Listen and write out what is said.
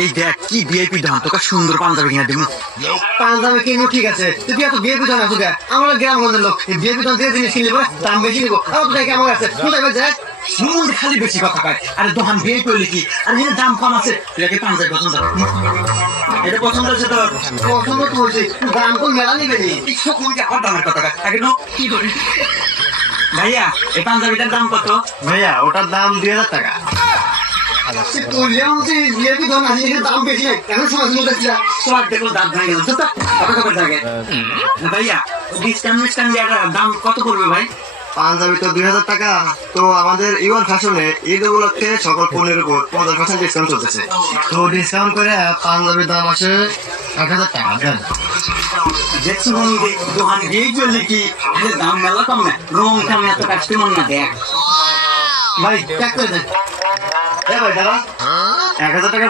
এই দেখ কি ভিআইপি দাম, তোকে সুন্দর পাঞ্জাবি কিনা দেবো। পাঞ্জাবি কিনবো ঠিক আছে, তুই এত বিয়ে দাম আছে আমরা গ্রামগঞ্জের লোক, বিয়ে দাম দিয়ে জিনিস কিনলে দাম বেশি নিবো। আমার তো কেমন আছে কোথায় যাক সুমন খালি বেশি কথা কয়। আরে দোকান ভিআইপি হলে কি, আর এখানে দাম কম আছে। তুই আগে পাঞ্জাবি পছন্দ কর। এটা পছন্দ হচ্ছে তোর? পছন্দ তো হয়েছে, দাম কোন মেলা নিবে নি? সকলকে আমার দামের কথা কয়। আগে নো কি করি ভাইয়া, এই পাঞ্জাবিটার দাম কত? ভাইয়া ওটার দাম 2000 টাকা। তুই যেমন বিয়ে দাম আছে দাম বেশি নাই কেন সময় বলতেছিলাম তোমার দেখো দাম ভাই গেল তো কত কবে থাকে ভাইয়া। ডিসকাউন্ট দাম কত পড়বে ভাই? পাঞ্জাবি তো 2000 টাকা। তো আমাদের ইউন ফ্যাশনে ঈদ উপলক্ষে সকল পণ্যের উপর 50% ডিসকাউন্ট চলতেছে। তো ডিসকাউন্ট করে পাঞ্জাবির দাম আসে 8000 টাকা। দেখছো বন্ধু, দোকান গিয়ে চললে কি দাম মেলা কম না, রং সামনে এত কাস্টমার না দেখ ভাই চেক করে দেন। ভাই দাদা 1000 টাকা